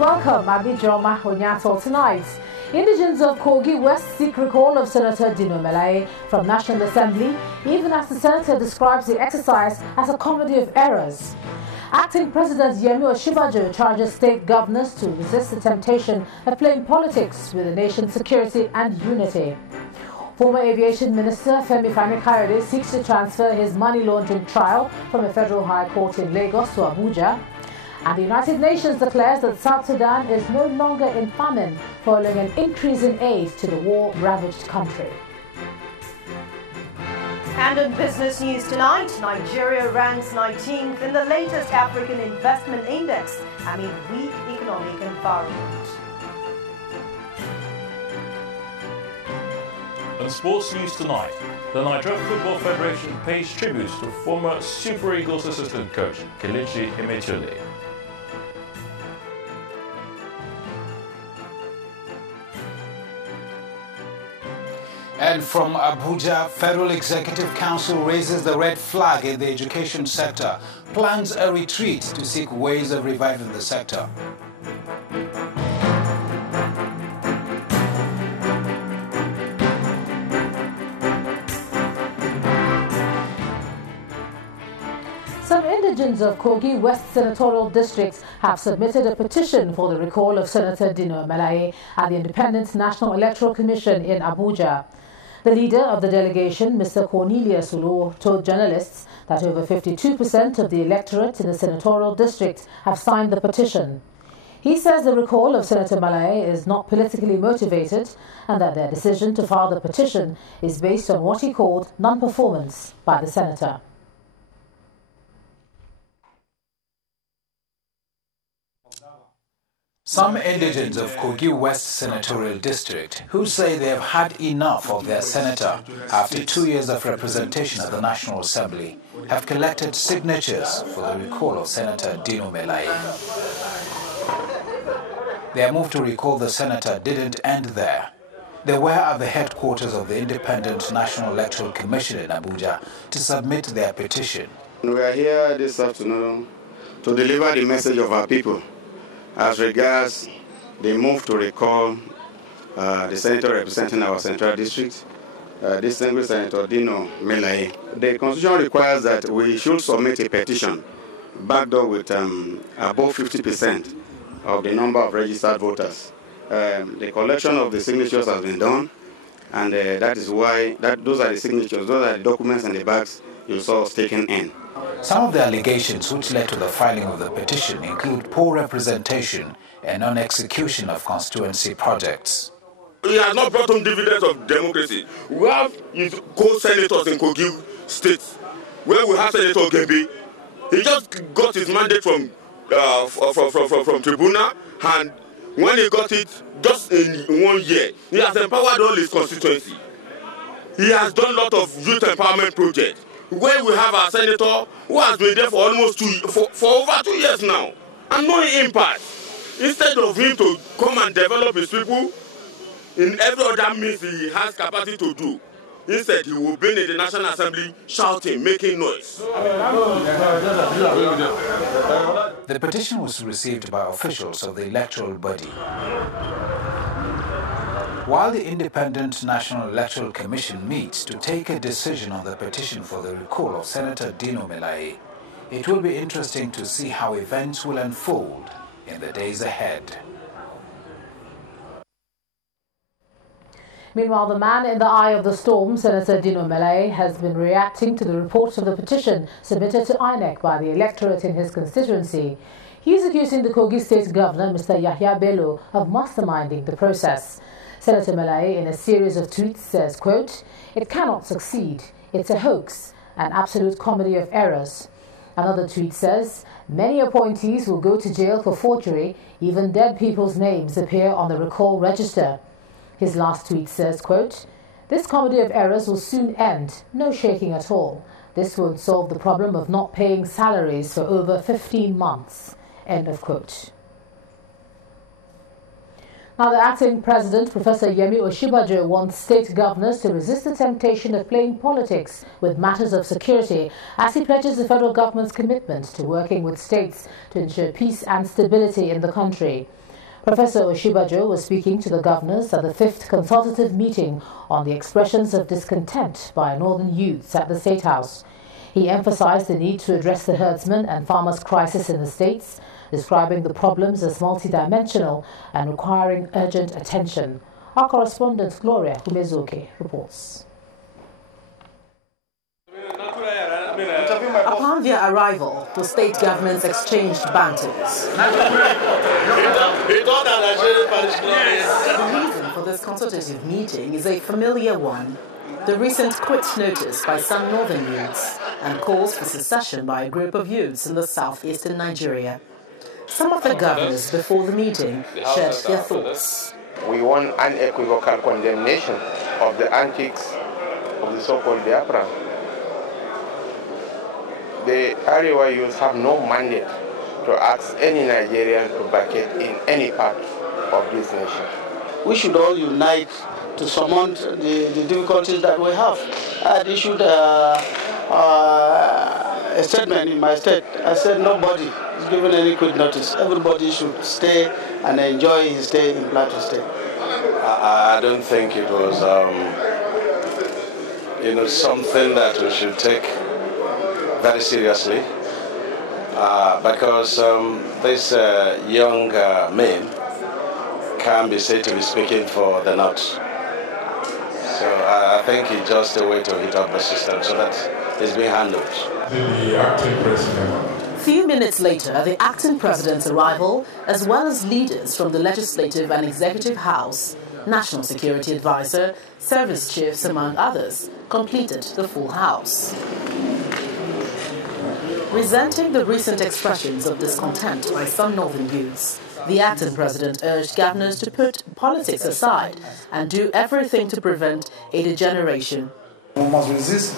welcome Abijoma Honyato tonight. Indigents of Kogi West seek recall of Senator Dino Melaye from National Assembly, even as the senator describes the exercise as a comedy of errors. Acting President Yemi Osinbajo charges state governors to resist the temptation of playing politics with the nation's security and unity. Former Aviation Minister Femi Fani-Kayode seeks to transfer his money laundering trial from a federal high court in Lagos to Abuja. And the United Nations declares that South Sudan is no longer in famine following an increase in aid to the war-ravaged country. And in business news tonight, Nigeria ranks 19th in the latest African Investment Index amid weak economic environment. In sports news tonight, the Nigerian Football Federation pays tribute to former Super Eagles assistant coach Kelechi Emefiele. And from Abuja, Federal Executive Council raises the red flag in the education sector, plans a retreat to seek ways of reviving the sector. Some indigents of Kogi West Senatorial District have submitted a petition for the recall of Senator Dino Melaye at the Independent National Electoral Commission in Abuja. The leader of the delegation, Mr. Cornelius Ulu, told journalists that over 52% of the electorate in the Senatorial District have signed the petition. He says the recall of Senator Melaye is not politically motivated and that their decision to file the petition is based on what he called non-performance by the senator. Some indigents of Kogi West Senatorial District, who say they have had enough of their senator after 2 years of representation at the National Assembly, have collected signatures for the recall of Senator Dino Melaye. Their move to recall the senator didn't end there. They were at the headquarters of the Independent National Electoral Commission in Abuja to submit their petition. We are here this afternoon to deliver the message of our people as regards the move to recall the senator representing our central district, distinguished Senator Dino Melaye. The Constitution requires that we should submit a petition backed up with above 50% of the number of registered voters. The collection of the signatures has been done, and that is why those are the signatures, those are the documents and the bags you saw us taken in. Some of the allegations which led to the filing of the petition include poor representation and non-execution of constituency projects. He has not brought home dividends of democracy. We have his co-senators in Kogi State, where we have Senator Gembi. He just got his mandate from Tribuna, and when he got it, just in 1 year, he has empowered all his constituency. He has done a lot of youth empowerment projects, where we have our senator who has been there for almost for over 2 years now, and no impact. Instead of him to come and develop his people in every other means he has capacity to do, instead he will be in the National Assembly shouting, making noise. The petition was received by officials of the electoral body. While the Independent National Electoral Commission meets to take a decision on the petition for the recall of Senator Dino Melaye, it will be interesting to see how events will unfold in the days ahead. Meanwhile, the man in the eye of the storm, Senator Dino Melaye, has been reacting to the report of the petition submitted to INEC by the electorate in his constituency. He is accusing the Kogi State Governor, Mr. Yahya Bello, of masterminding the process. Senator Melaye, in a series of tweets, says, quote, "It cannot succeed. It's a hoax, an absolute comedy of errors." Another tweet says, "Many appointees will go to jail for forgery. Even dead people's names appear on the recall register." His last tweet says, quote, "This comedy of errors will soon end. No shaking at all. This won't solve the problem of not paying salaries for over 15 months. End of quote. Now, the acting president, Professor Yemi Osinbajo, wants state governors to resist the temptation of playing politics with matters of security as he pledges the federal government's commitment to working with states to ensure peace and stability in the country. Professor Oshibajo was speaking to the governors at the 5th consultative meeting on the expressions of discontent by northern youths at the State House. He emphasized the need to address the herdsmen and farmers' crisis in the states, describing the problems as multidimensional and requiring urgent attention. Our correspondent Gloria Umezoke reports. Upon their arrival, the state governments exchanged banters. The reason for this consultative meeting is a familiar one: the recent quit notice by some northern youths and calls for secession by a group of youths in the southeastern Nigeria. Some of the governors before the meeting shared their thoughts. We want unequivocal condemnation of the antics of the so-called Biafran. The Arewa youths have no mandate to ask any Nigerian to vacate in any part of this nation. We should all unite to surmount the difficulties that we have. I had issued a statement in my state. I said nobody is given any quit notice. Everybody should stay and enjoy his stay in Plateau State. I don't think it was something that we should take very seriously, because these young men can be said to be speaking for the North. So I think it's just a way to hit up the system so that it's being handled. The acting president. Few minutes later, the acting president's arrival, as well as leaders from the Legislative and Executive House, National Security Advisor, service chiefs, among others, completed the full House. Resenting the recent expressions of discontent by some northern youths, the acting president urged governors to put politics aside and do everything to prevent a degeneration. We must resist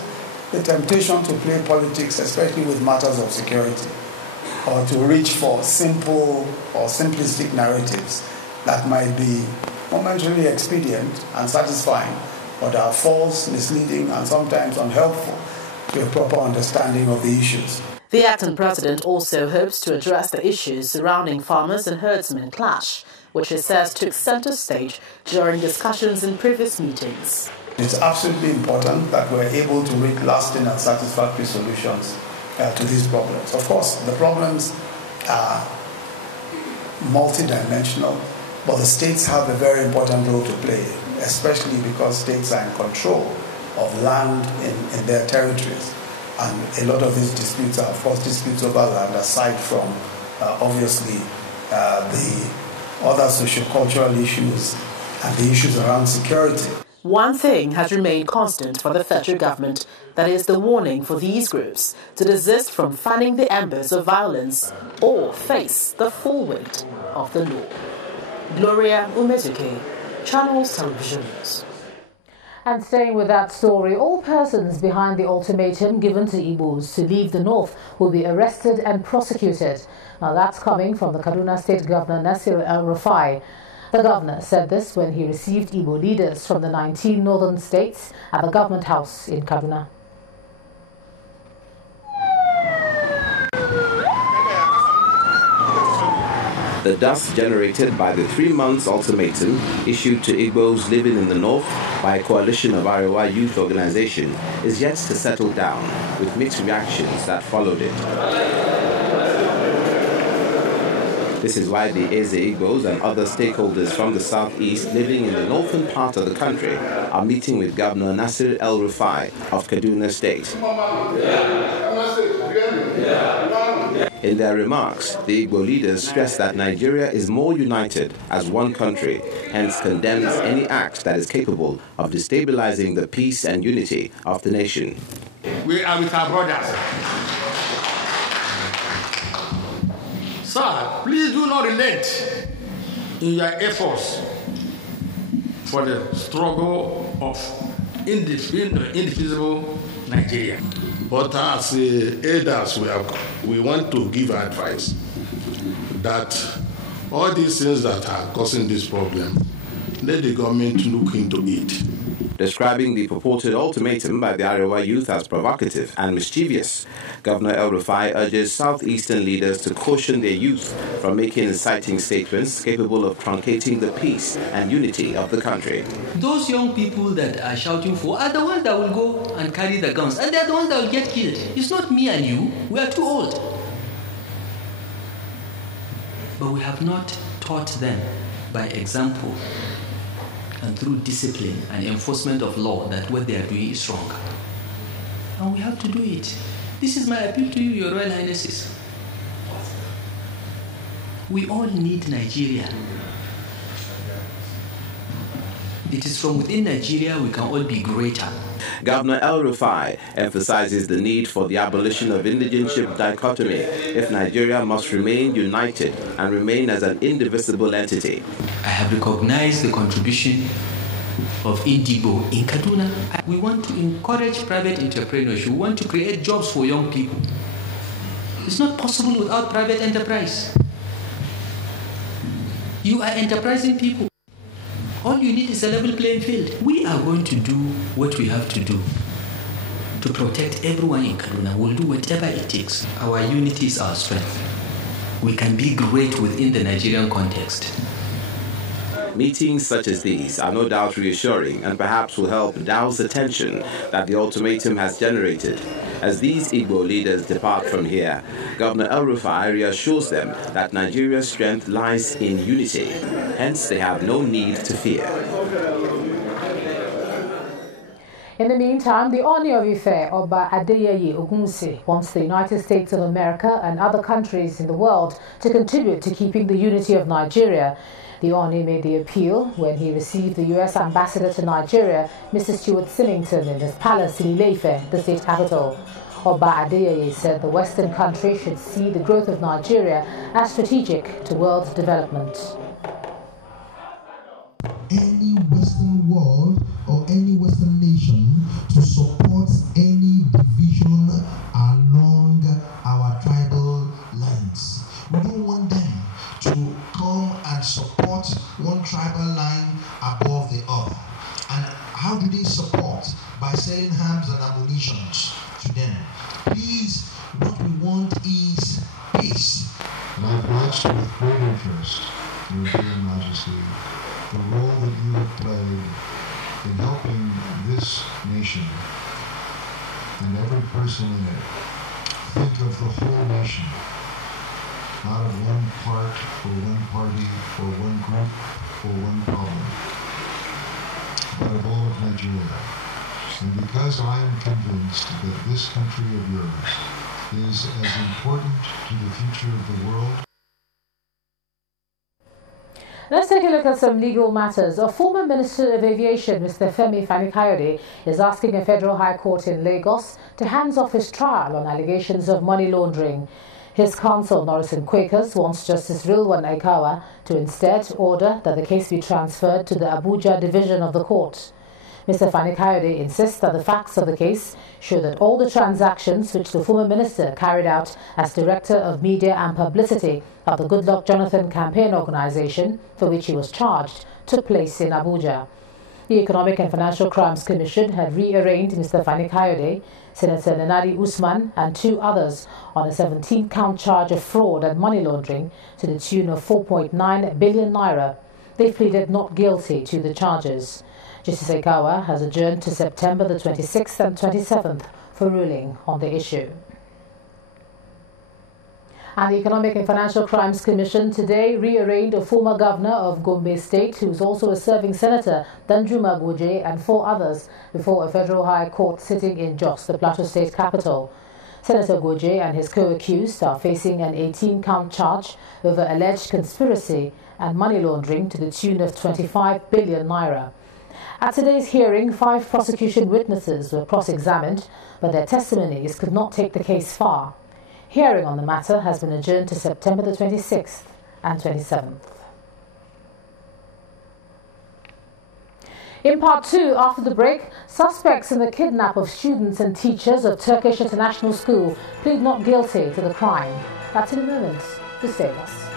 the temptation to play politics, especially with matters of security, or to reach for simple or simplistic narratives that might be momentarily expedient and satisfying, but are false, misleading, and sometimes unhelpful to a proper understanding of the issues. The acting president also hopes to address the issues surrounding farmers and herdsmen clash, which he says took center stage during discussions in previous meetings. It's absolutely important that we're able to reach lasting and satisfactory solutions to these problems. Of course, the problems are multidimensional, but the states have a very important role to play, especially because states are in control of land in their territories. And a lot of these disputes are, of course, disputes over land, aside from, obviously, the other socio-cultural issues and the issues around security. One thing has remained constant for the federal government, that is the warning for these groups to desist from fanning the embers of violence or face the full weight of the law. Gloria Umezuke, Channels Television. And staying with that story, all persons behind the ultimatum given to Igbos to leave the north will be arrested and prosecuted. Now that's coming from the Kaduna State Governor Nasir El-Rufai. The governor said this when he received Igbo leaders from the 19 northern states at the Government House in Kaduna. The dust generated by the 3 months ultimatum issued to Igbos living in the north by a coalition of Arewa youth organization is yet to settle down, with mixed reactions that followed it. This is why the Eze Igbos and other stakeholders from the southeast living in the northern part of the country are meeting with Governor Nasir El-Rufai of Kaduna State. In their remarks, the Igbo leaders stress that Nigeria is more united as one country, hence condemns any act that is capable of destabilizing the peace and unity of the nation. We are with our brothers. Sir, please do not relent in your efforts for the struggle of indivisible Nigeria. But as elders, we want to give advice that all these things that are causing this problem, let the government look into it. describing the purported ultimatum by the Arewa youth as provocative and mischievous. Governor Rufai urges southeastern leaders to caution their youth from making inciting statements capable of truncating the peace and unity of the country. Those young people that are shouting for are the ones that will go and carry the guns, and they're the ones that will get killed. It's not me and you. We are too old. But we have not taught them by example and through discipline and enforcement of law that what they are doing is wrong. And we have to do it. This is my appeal to you, Your Royal Highnesses. We all need Nigeria. It is from within Nigeria we can all be greater. Governor Rufai emphasizes the need for the abolition of indigenship dichotomy if Nigeria must remain united and remain as an indivisible entity. I have recognized the contribution of Igbos in Kaduna. We want to encourage private entrepreneurship. We want to create jobs for young people. It's not possible without private enterprise. You are enterprising people. All you need is a level playing field. We are going to do what we have to do to protect everyone in Kaduna. We'll do whatever it takes. Our unity is our strength. We can be great within the Nigerian context. Meetings such as these are no doubt reassuring and perhaps will help douse the tension that the ultimatum has generated. As these Igbo leaders depart from here, Governor Rufai reassures them that Nigeria's strength lies in unity. Hence, they have no need to fear. In the meantime, the Oni of Ife, Oba Adeyeye Ogunsi, wants the United States of America and other countries in the world to contribute to keeping the unity of Nigeria. The Oni made the appeal when he received the U.S. ambassador to Nigeria, Mr. Stuart Sillington, in his palace in Ile-Ife, the state capital. Oba Adeyeye said the Western country should see the growth of Nigeria as strategic to world development. Any Western world or any Western nation to support any division along our tribal lines. We don't want them to come and support one tribal line above the other. And how do they support? By selling arms and ammunition to them. Please, what we want is peace. And I've watched with great interest, Your Imperial Majesty, the role that you have played in helping this nation and every person in it think of the whole nation, not of one part or one party or one group or one problem, but of all of Nigeria. And because I am convinced that this country of yours is as important to the future of the world. Let's take a look at some legal matters. A former Minister of Aviation, Mr. Femi Fani-Kayode, is asking a federal high court in Lagos to hands off his trial on allegations of money laundering. His counsel, Norrison Quakers, wants Justice Rilwan Aikawa to instead order that the case be transferred to the Abuja division of the court. Mr. Fani-Kayode insists that the facts of the case show that all the transactions which the former minister carried out as Director of Media and Publicity of the Goodluck Jonathan Campaign Organization, for which he was charged, took place in Abuja. The Economic and Financial Crimes Commission had rearraigned Mr. Fani-Kayode, Senator Nenadi Usman and two others on a 17-count charge of fraud and money laundering to the tune of 4.9 billion naira. They pleaded not guilty to the charges. Justice Aikawa has adjourned to September the 26th and 27th for ruling on the issue. And the Economic and Financial Crimes Commission today rearraigned a former governor of Gombe State, who is also a serving senator, Danjuma Goje, and four others before a federal high court sitting in Jos, the Plateau State capital. Senator Goje and his co-accused are facing an 18-count charge over alleged conspiracy and money laundering to the tune of 25 billion naira. At today's hearing, 5 prosecution witnesses were cross-examined, but their testimonies could not take the case far. Hearing on the matter has been adjourned to September the 26th and 27th. In part 2, after the break, suspects in the kidnap of students and teachers of Turkish International School plead not guilty to the crime. That's in a moment. Just stay with us.